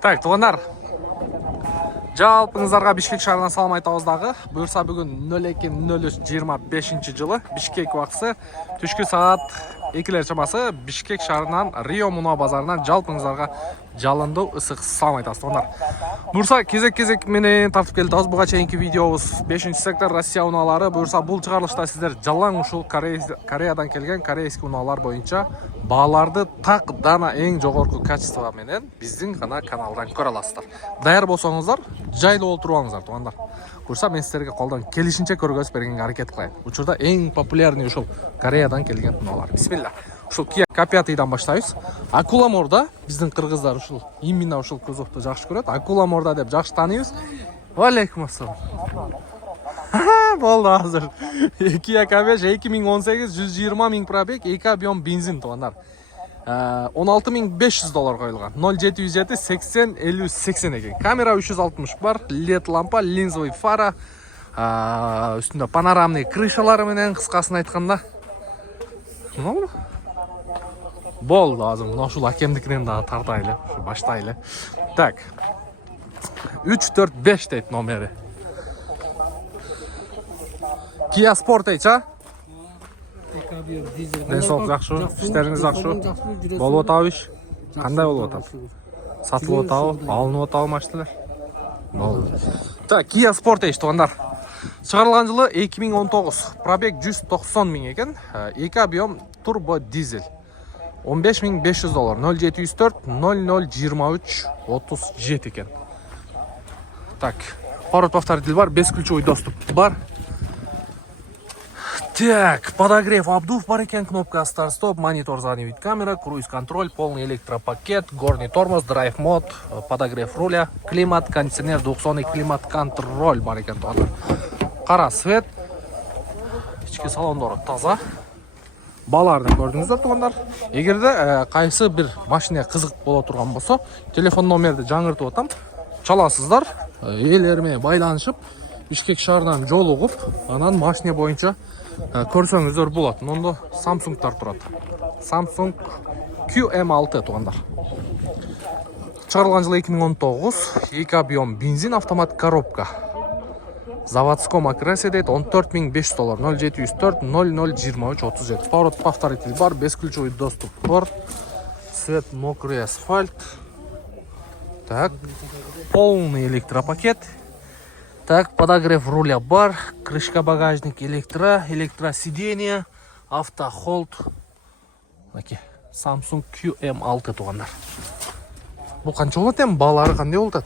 Так, туғандар. Жалпыңыздарға Бишкек шаарынан салам айтабыз дагы. Буюрса бүгүн 02.03.25 жылы Бишкек убактысы түшкү саат 2 чамасы Бишкек шаарынан Рио Муна базарынан жалпыңыздарға жалындуу ысык салам айтабыз туғандар. Буюрса кезек менен тартып келдибиз. Буга чейинки видеобуз 5-сектор Россия унаалары. Буюрса бул чыгарылышта сиздер жалаң ушул Кореядан келген корейский унаалар боюнча бааларды так дана эң жогорку качество менен биздин гана каналдан көрө аласыздар. Даяр болсоңуздар, жайлуу болуп турбаңыздар тугандар. Буюрса мен сиздерге колдон келишинче көргөзүп бергенге аракет кылайын. Учурда эң популярный ушул Кореядан келген унаалар. Бисмилла. Ушул Kia K5-дан баштайбыз. Акула морда биздин кыргыздар ушул именно ушул кузовду жакшы көрөт. Акула морда деп жакшы тааныйбыз. Алейкум ассалам. Болду азыр. Kia K5 2018 120 миң пробег, 2 объем бензин тугандар. $16.500 коюлган. 0707 80 50 80 экен. Камера 360 бар, LED лампа, линзовый фара, үстүндө панорамный крышалары менен кыскасын айтканда. Болду азыр мына ушул акемдикинен дагы тартайлы, баштайлы. Так. 345 дейт номери. Kia Sportage, денсаулык жакшы, иштериңиз жакшы. Болуп атабы иш? Кандай болуп атат? Сатылып атабы, алынып атабы машиналар? Болду. Так, Kia Sportage тугандар. Чыгарылган жылы 2019. Пробег 190 миң экен. 2 объем турбо дизель. $15.500. 0704 0023 37 экен. Так, поворот повторитель бар, бесключевой доступ бар. Так, подогрев обдув бар экен, кнопка старт-стоп, монитор задний вид камера, круиз-контроль, полный электропакет, горный тормоз, драйв-мод, подогрев руля, климат, кондиционер, двухзонный климат-контроль бар экен. Кара свет, ички салондору таза. Баларды көрдүңүздөр тугандар. Эгерде кайсы бир машина кызык боло турган болсо, телефон номерди жаңыртып атам. Чаласыздар, ээлер менен байланышып, Бишкек шаарынан жолугуп, анан машина боюнча көрсөңүздөр болот. Ондо Samsung'тар турат. Samsung QM6 тугандар. Чыгарылган жылы 2019, 2 объем бензин, автомат коробка. Заводском окрасе дейт, $14.500. 0704 0023 37. Поворот повторитель бар, бесключевой доступ бар. Свет мокрый асфальт. Так, полный электропакет. Так, подогрев руля бар, крышка багажник электросиденье, автохолд. Оке, Samsung QM6 тугандар. Бул канча болот эми, баалары кандай болот?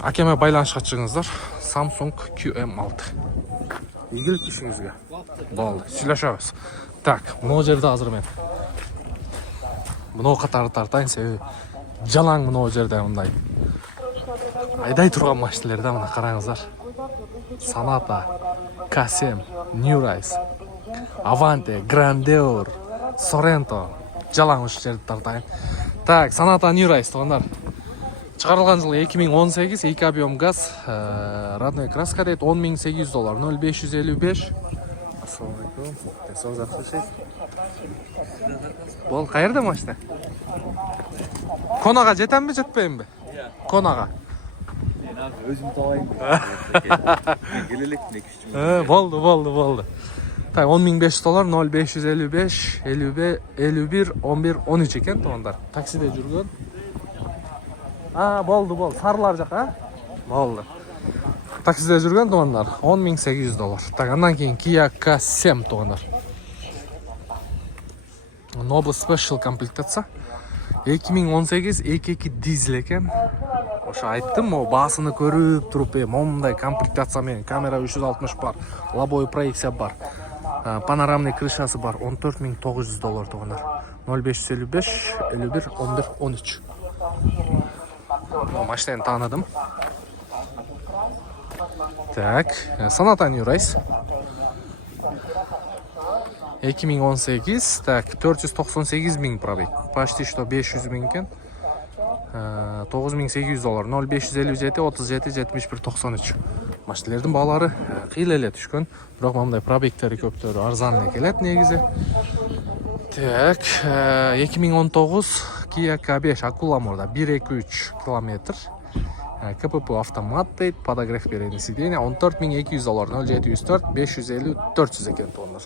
Акеме байланышка чыгыңыздар. Samsung QM6. Ийгилик ишиңизге. Болду, сүйлөшөбүз. Так, мына жерде азыр мен мына катары тартайын, себеби жалаң мына жерде мындай айдай турган машиналар да, мына караңыздар. Sonata, K7, New Rise, Avante, Grandeur, Sorento. Жалаң ушул жерде тартайын. Так, Sonata New Rise тугандар. Чыгарылган жылы 2018, 2 объем газ, родной краска дейт, $10.800. 0555. Ассалаумалейкум. Денсаулык жакшы. Бол, каерде машина? Конага жетемби, жетпейинби? Конага. Мен азыр өзүм табайын. Келелекте 2-3 Болду. Так, $10.500, 0555 51 11 13 экен тугандар. Таксиде жүргөн. Болду. Сарылар жака, Болду. Таксиде жүргөн тугандар. $10.800. Так, андан кийин Kia K7 тугандар. Noble Special комплектация. 2018 2.2 дизель экен. Ошо айттым, баасыны көрүп туруп, момундай комплектация менен камера 360 бар, лобовой проекция бар. Панорамный крышасы бар, $14.900 тугандар. 0555 51 11 13. Машинаны тааныдым. Так, Sonata New Rise. 2018, так, 498 миң пробег. Почти что 500 миң экен. $9.800. 0557 37 71 93. машиналардын баалары кыйла эле түшкөн, бирок мындай пробегтери көптөрү арзан эле келет негизи. Так, 2019 Kia K5 Акуламорда 1-2-3 километр. КПП автомат дейт, подогрев передний сиденья, $14,200, 0704 550 400 экен тоннар.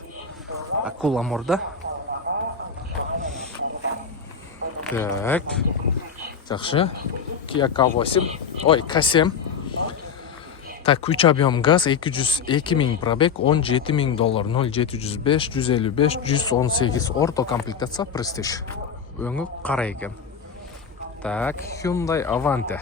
Акуламорда. Так, жакшы. Kia K8, ой, K7. Так, күч объем газ 202.000 пробег, $17,000, 0705 155 118 орто комплектация Prestige. Өңі қара екен. Так, Hyundai Avante.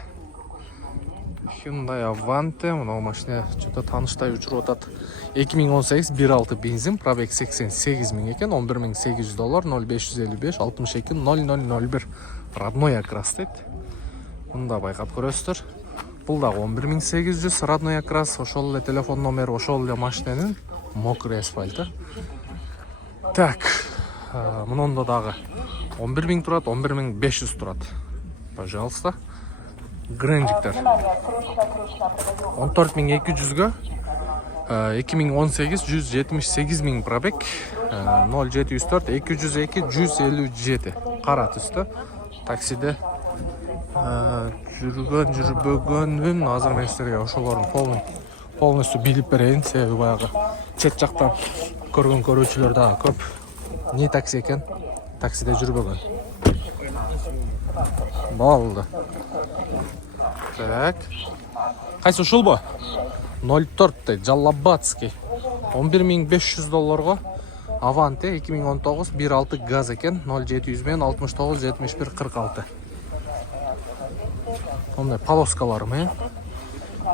Мынау машина что-то таныштай учуруп атат. 2018 1.6 бензин, пробег 88.000 екен, $11,800, 0555 62 0001. Родной окрас дейт. Мында байкап көрөсүздөр. Бул дагы 11.800 родной окрас, ошол эле телефон номери, ошол эле машинанын мокрый асфальты. Так, мынонда дагы 11.000 турат, 11.500 турат. Пожалуйста. Грэнжиктер 14.200-га 2018 178.000 пробег, 0704 202 157. Кара түстө. Таксиде жүрбөгөнүн азыр мен силерге ошолордун полностью билип берейин, себеби баягы чет жактан көргөн көрүүчүлөр дагы көп. Не такси экен? Таксиде жүрбөгөн. Болду. Так. Кайсы ушул бу? 04 дейт, Жаллабадский. $11,500 Avante 2019 1.6 газ экен, 0700 мен 69 71 46. Ондай полоскалар менен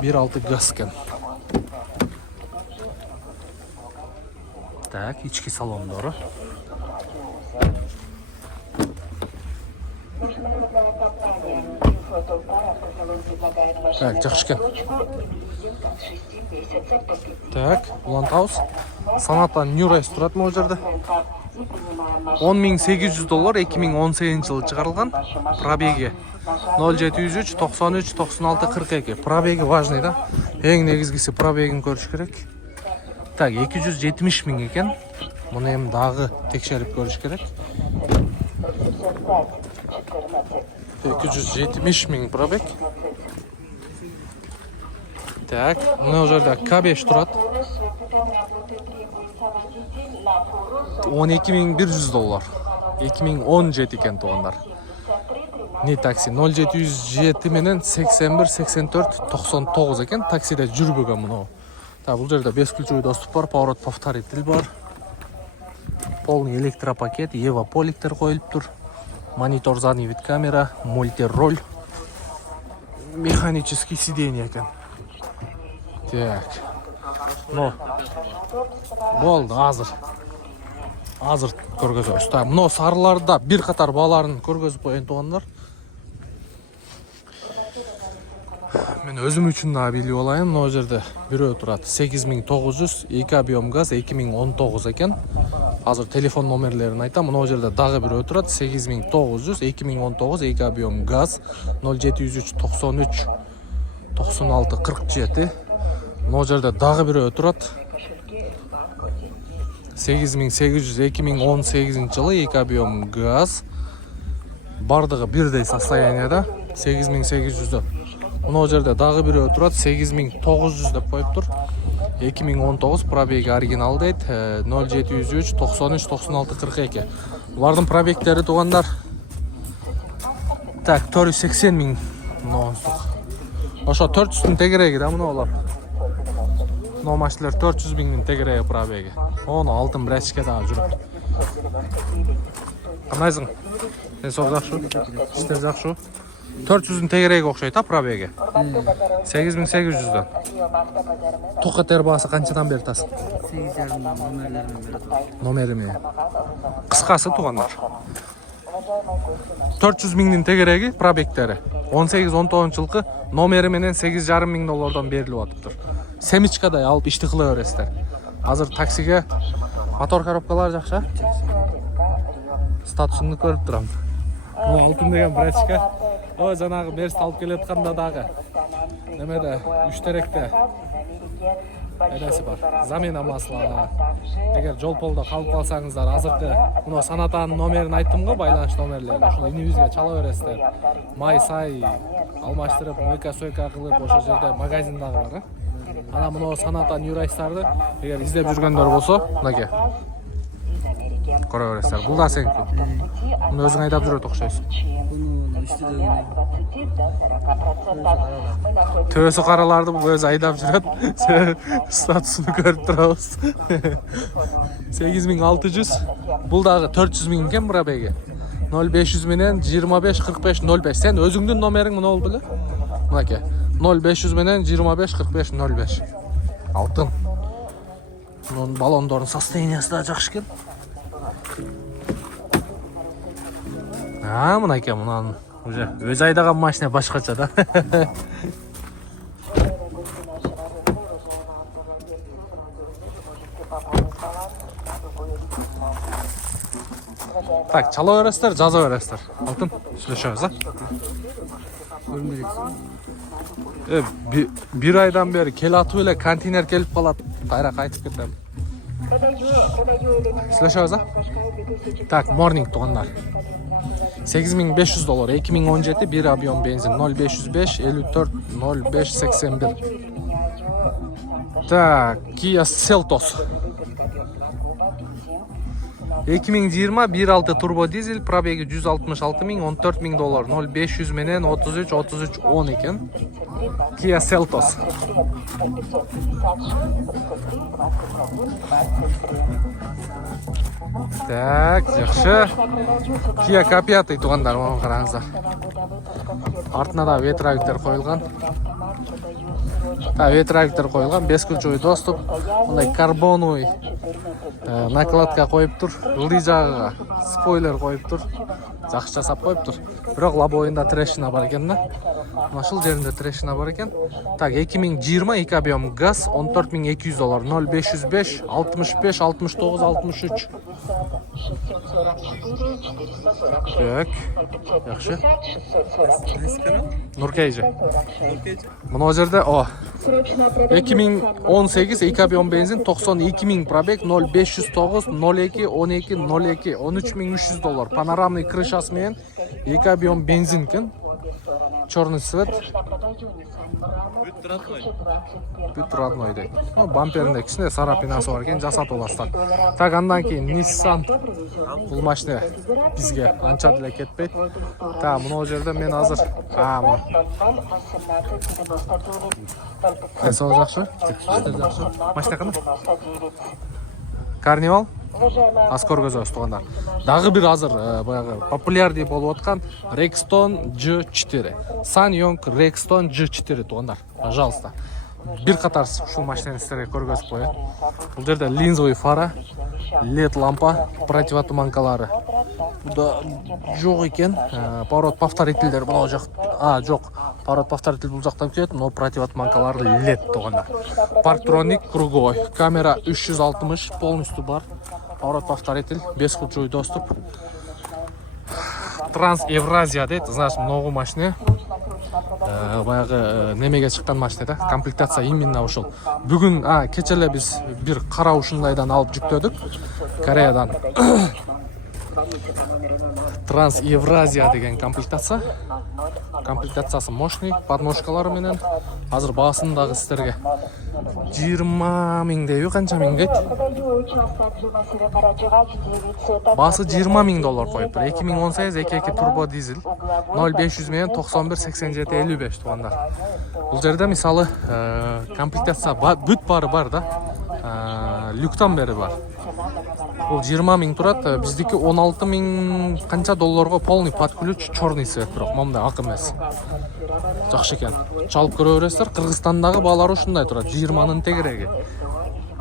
1.6 газ экен. Так, ички салондору. Так, жакшы экен. Так, Улантаус. Sonata New Race турат могу жерде. $10,800 2018-жылы чыгарылган. Пробеги 0703 93 96 42. Пробеги важный да. Эң негизгиси пробегин көрүш керек. Так, 270.000 экен. Муну эми дагы текшерип көрүш керек. 270.000 пробег. Так, мына жерде K5 турат. $12,100. 2017 экен туугандар. Не такси 0707 менен 81 84 99 экен. Таксиде жүрбөгөн мына. Так, бул жерде 5 ключевой доступ бар, поворот повторитель бар. Полный электропакет, Ева поликтер коюлуп тур. Монитор задний вид камера, мультироль. Механический сиденье экен. Так. Ну. Болду, азыр көргөзөбүз. Так, мына сарыларда бир катар бааларын көргөзүп коеюн туугандар. Мен өзүм үчүн да билип алайын. Мына жерде бирөө турат 8900, 2 объем газ 2019 экен. Азыр телефон номерлерин айтам. Мына жерде дагы бирөө турат 8900, 2019 2 объем газ 0703 93 96 47. Мына жерде дагы бирөө турат 8800, 2018-жылы 2 объем газ. Бардыгы бирдей состоянияда 8800. Мына жерде дагы бирөө турат 8900 деп коюптур. 2019 пробеги оригинал дейт, 0703 93 96 42. Булардын пробегтери туугандар. Так, 480.000 нонсук. Ошо 400'дун тегереги да мына болор. Мына машиналар 400.000'дин тегереги пробеги. Ону алтын брачке дагы жүрүп. Кандайсың? Сен жакшы? Иштер жакшы? 400'дун тегереги окшойт, пробеги. 8800'дан. Токатер баасы канчадан бери атасың? 8,5 номери менен. Кыскасы туугандар. 400.000'дин тегереги пробегтери. 18-19-жылкы номери менен $8,500 берилип атыптыр. Семичкадай алып ишти кыла бересиздер. Азыр таксиге мотор коробкалары жакшы. Статусуңду көрүп турам. О, алтын деген братчика. О, жанагы Мерсти алып келетканда дагы. Немеде, Үштеректе. Эреси бар. Замена масла. Эгер жол полдо калып калсаңыздар, азыркы мына санатанын номерин айттым го, байланыш номерлерин. Ошол инибизге чала бересиздер. Май сай алмаштырып, мойка-сойка кылып, ошол жерде магазин дагы бар. Ана мына санатан юрайстарды эгер издеп жүргөндөр болсо, мынакей. Көрө бересиздер. Бул да сеники. Муну өзүң айдап жүрөт окшойсуң. Төсү караларды бул өзү айдап жүрөт. Статусун көрүп турабыз. 8600. Бул дагы 400 миң экен пробеги. 0500 менен 25 45 05. Сен өзүңдүн номериң мына болду беле? Мынакей. 0500 менен 25 45 05. Алтын. Мунун баллондордун состояниясы да жакшы экен. Мынакей, мунан уже өз айдаган машина башкача да. Так, чала бересиздер, жаза бересиздер. Алтын, сүйлөшөбүз, бир айдан бери кел атып эле контейнер келип калат. Кайра кайтып кетем. Сүйлөшөбүз, Так, morning туугандар. $8500, 2017 bir объем бензин 0505 54 05 81. Так, Kia Seltos 2020 1.6 turbo dizel, пробеги $166 миң, $14 миң, 0500 менен 33 33 10 экен. Kia Seltos. Так, жакшы. Kia K5 туугандар, мына караңыздар. Артына да ветровиктер коюлган. Ветровиктер коюлган, 5 ключевой доступ, мындай карбоновый накладка коюп тур, ылдый жагыга спойлер коюп тур. Жакшы жасап коюптур. Бирок лобоюнда трещина бар экен да. Машыл жеринде трещина бар экен. Так, 2020 2 объем газ $14200, 0505 65 69 63. Так, жакшы. Нуркейжи. Мына жерде 2018 2 объем бензин 92 миң пробег, 0509 02 12 02 $13300. Панорамный крышасы менен 2 объем бензин экен. Черный цвет. Бүт родной дейт. Бамперинде кичине сарапинасы бар экен, жасап аласыздар. Так, андан кийин Nissan. Бул машина бизге анча деле кетпейт. Так, мына жерде мен азыр мына. Эсо жакшы? Жакшы. Машина кандай? Карнивал? Аз көргөзөбүз туугандар. Дагы бир азыр баягы популярный болуп аткан Rexton G4. SsangYong Rexton G4 туугандар. Пожалуйста. Бир катар ушул машинаны силерге көргөзүп коёюн. Бул жерде линзовый фара, LED лампа, противотуманкалары. Буда жок экен. Поворот повторительдер мына жак. Жок. Поворот повторитель бул жактан келет, но противотуманкалары LED туугандар. Парктроник круговой. Камера 360 полностью бар. Поворот повторитель, бесключевой доступ. Транс-Евразия дейт, знаешь, много машина. Баягы немеге чыккан машина да, комплектация именно ушул. Бүгүн кече эле биз бир кара ушундайдан алып жүктөдүк Кореядан. Транс-Евразия деген комплектация. Комплектациясы мощный, подножкалары менен. Азыр баасын дагы сиздерге 20 миң деби, канча миң дейт? Баасы $20 миң коюп тур. 2018 2.2 турбо дизель, 0500 менен 91 87 55 туугандар. Бул жерде мисалы комплектация бүт бары бар да. Люктан бери бар. Бул 20 миң турат, биздики 16 миң канча долларга полный под ключ, черный цвет, бирок момундай ак эмес. Жакшы экен. Чалып көрө бересиздер. Кыргызстандагы баалары ушундай турат, 20нын тегереги.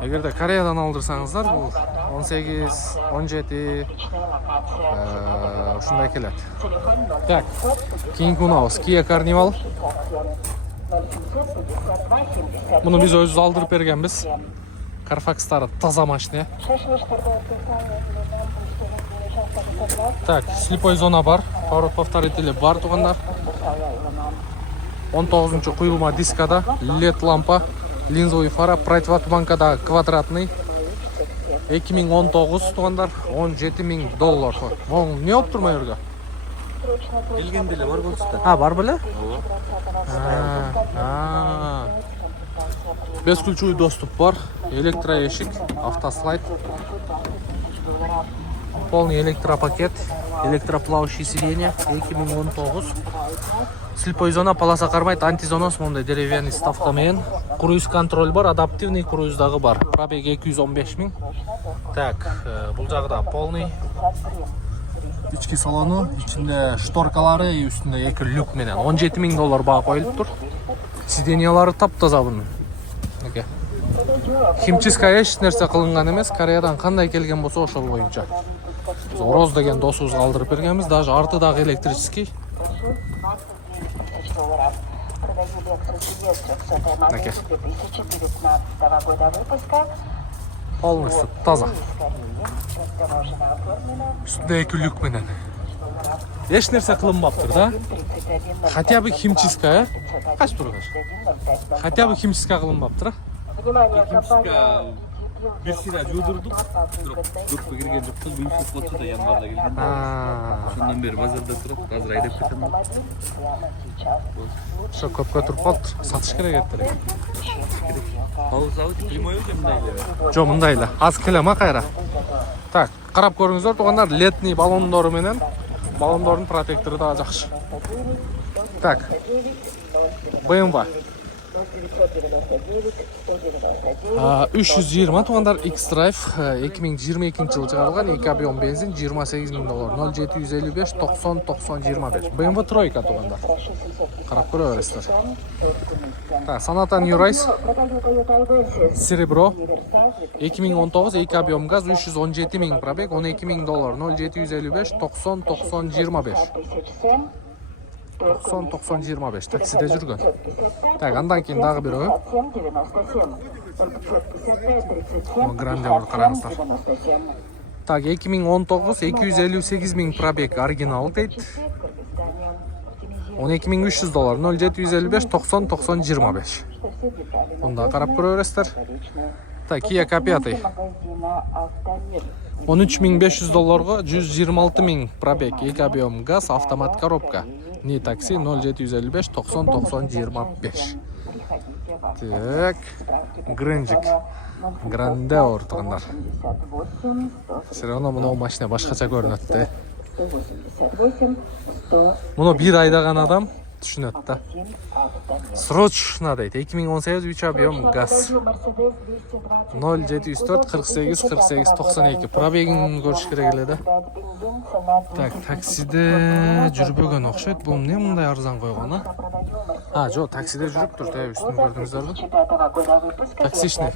Эгерде Кореядан алдырсаңыздар, бул 18, 17 ушундай келет. Так, кийинки унабыз Kia Carnival. Муну биз өзүбүз алдырып бергенбиз. Carfax'тары таза машина. Так, слепой зона бар. Поворот повторители бар тугандар. 19-нчы куюлма дискада LED лампа, линзовый фара, противотуманкада квадратный. 2019 тугандар, $17,000. Моң не болуп турмай өргө? Келген деле бар болчу. Бар беле? Бескульчуй доступ бар, электроэшик, автослайд, полный электропакет, электроплавающий сиденье, 2019. Слепой зона, полоса кармайт, антизонос, мондай деревянный ставка менен. Круиз контроль бар, адаптивный круиз дагы бар. Пробег 215 000. Так, бул жагы да полный. Ички салону, ичинде шторкалары, үстүндө 2 люк менен $17,000 баа коюлуптур. Сиденьялары таптаза bunun. Химчистка эч нерсе кылынган эмес, Кореядан кандай келген болсо ошол боюнча. Ороз деген досубузга алдырып бергенбиз, даже арты дагы электрический. Полностью таза. Үстүндө 2 люк менен. Эч нерсе кылынбаптыр да? Хотя бы химчистка, Кач тургаш? Хотя бы химчистка кылынбаптыр, Химчистка бир сыйра жуудурдук. Жокко кирген жоктун буюшуп болчу да янбарда келген. Ошондон бери базарда туруп, азыр айдап кетем. Ошо көпкө туруп калды, сатыш керек эптелек. Паузабы прямой же мындай эле. Жо, мындай эле. Аз келем кайра. Так, карап көрүңүздөр тугандар, летний баллондору менен. Баллондордун протектору да жакшы. Так. BMW 320 тугандар X-Drive 2022 жылы чыгарылган, 2 объем бензин, $28,000, 0755 90 90 25. BMW тройка тугандар. Карап көрө бересиздер. Так, Sonata New Rise Серебро 2019, 2 объем газ, 317 000 пробег, $12,000, 0755 90 90 25. 90 90 25 таксиде жүргөн. Так, андан кийин дагы бирөө. Гранде бар, караңыздар. Так, 2019, 258 000 пробег, оригинал дейт. $12,300, 0755 90 90 25. Мында карап көрө бересиздер. Так, Kia K5 $13,500, 126 000 пробег, 2 объем газ, автомат коробка. Не такси, 0755 90 90 25. Так, Гренжик. Грандеор тугандар. Все равно мына машина башкача көрүнөт да. Муну бир айдаган адам түшүнөт да. Срочно дейт. 2018 3 объем газ. 0704 48 48 92. Пробегин көрүш керек эле да. Так, таксиде жүрбөгөн окшойт. Бул эмне мындай арзан койгон, а? Жо, таксиде жүрүптүр, үстүн көрдүңүздөрбү? Таксичный.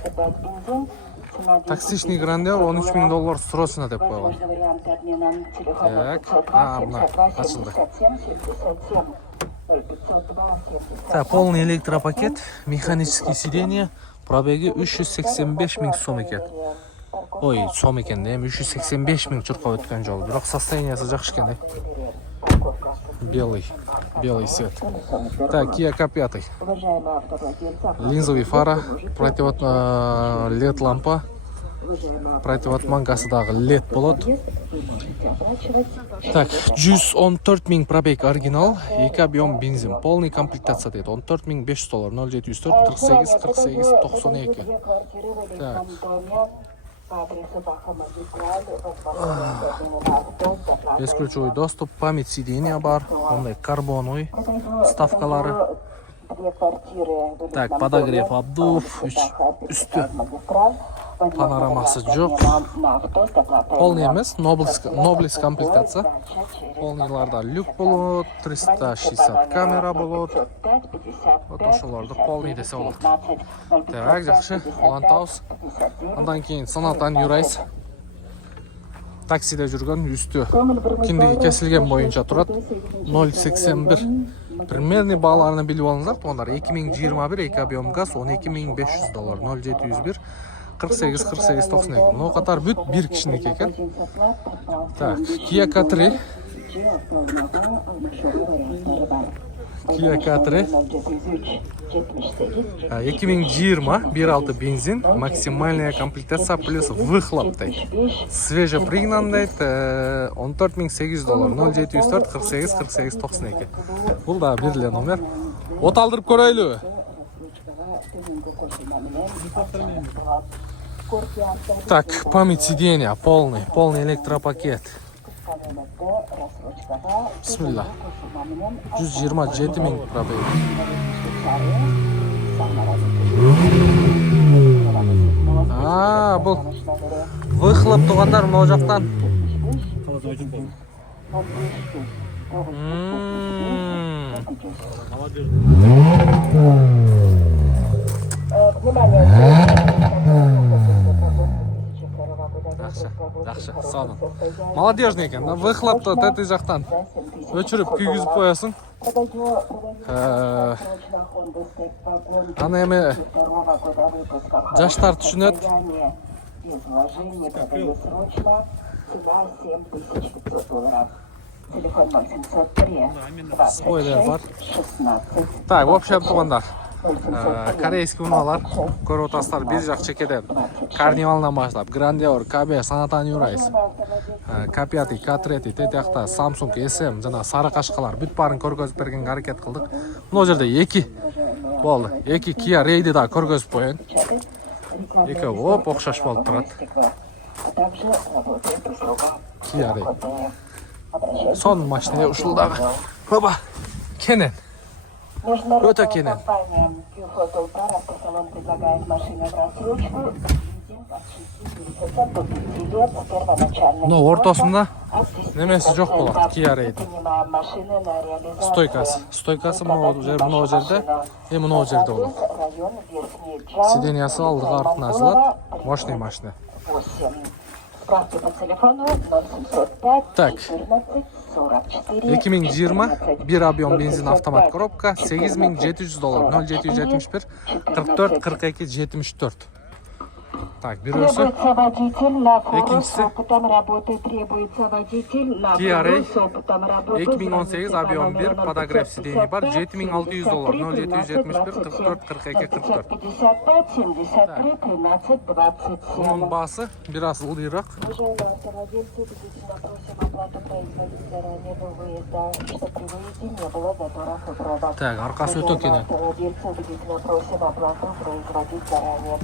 Таксичный Грандеор $13,000 срочно деп койгон. Так, мына ачылды. Так, полный электропакет, механический сиденье, пробеги 385 000 сом экен. Ой, сом экен да, 385 000 чуркап өткөн жолу. Бирок состояниясы жакшы экен, белый цвет. Так, Kia K5. Линзовый фара, LED лампа, противотуманкасы дагы LED болот. Так, 114 000 пробег, оригинал, 2 объем бензин, полный комплектация дейт. $14,500, 0704 48 48 92. Так. Бесключевой доступ, память сиденья бар, ондай карбоновый ставкалары. Так, подогрев обдув, үстү панорамасы жок. Полный эмес, Nobles комплектация. Полныйларда люк болот, 360 камера болот. Вот ошолорду полный десе болот. Так, жакшы, улантабыз. Андан кийин Sonata New Rise. Таксиде жүргөн, үстү киндиги кесилген боюнча турат. 081. Примерный бааларын билип алыңыздар, тугандар. 2021 2 объем газ, $12,500, 0701 48 48 92. Мына катар бүт бир кишиники экен. Так, Kia K3 Kia K3 2020 1.6 бензин, максимальная комплектация плюс выхлоп дейді. Свежепригнан дейді, $14.800, 0704 48 48 92. Бұл да берілген номер. От алдырып көрәйлі. Так, память сиденья полный электропакет. Bismillah. 127 000 пробег. Бұл выхлоп туғандар мынау жақтан. Жақсы, сау. Молодежный екен, выхлопты тәті жақтан өчіріп күйгізіп қоясың. Ана еме жаштар түшінет. Спойлер бар. Так, в общем, туғандар. Корейский уналар, көріп отастар бір жақ чекеден. Карнивалынан башлап, Грандиор, КБ, Санатан Юрайс, K5, K3, тетяқта, Samsung, SM, жана сары қашқалар бүт барын көргөзіп берген әрекет қылдық. Мұны жерде екі болды. Екі Kia Ray'ді да көргөзіп қойын. Екі оп, оқшаш болып тұрады. Kia Ray. Сон машинеге ұшылдағы. Көба, кенен. Өте кенен. Но ортасында немесі жоқ болады Kia Ray'дің. Стойкасы мынау жерде, мынау жерде болады. Сиденьясы алдыға артына ашылады. Мощный машина. Так, 2020 1 объем бензин автомат коробка, $8700, 0771 44 42 74. Так, берется. Екіншісі Kia Ray 2018 объем 1 подогрев сидений бар, $7600, 0771 44 42 44. Бұның басы biraz ылдырақ. Так, арқасы өте кенен.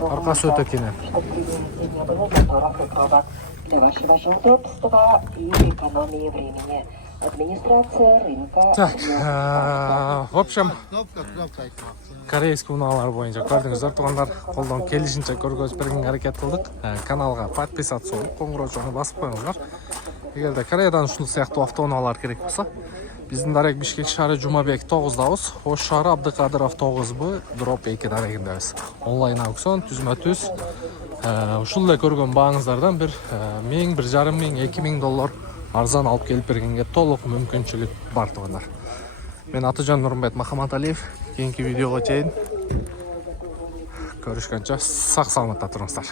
Арқасы өте кенен. Для вашего удобства и экономии времени. Администрация рынка. Так, в общем, корейский уналар бойынша көрдіңіздер туғандар, қолдан келішінше көргөзіп берген әрекет қылдық. Каналға подписаться болып, қоңыраушаны басып қойыңыздар. Егерде Кореядан ушул сияқты автоунаалар керек болса, биздин дарек Бишкек шаары Жумабек 9-дабыз, Ош шаары Абдыкадыров 9Б, дроп 2 дарегиндебиз. Онлайн аукцион түзмө-түз. Ушул эле көргөн бааңыздардан бир 1000, 1500, $2000 арзан алып келип бергенге толук мүмкүнчүлүк бар тугандар. Мен Атыжан Нурмбет Махаматалиев. Кийинки видеого чейин көрүшкөнчө сак саламатта туруңуздар.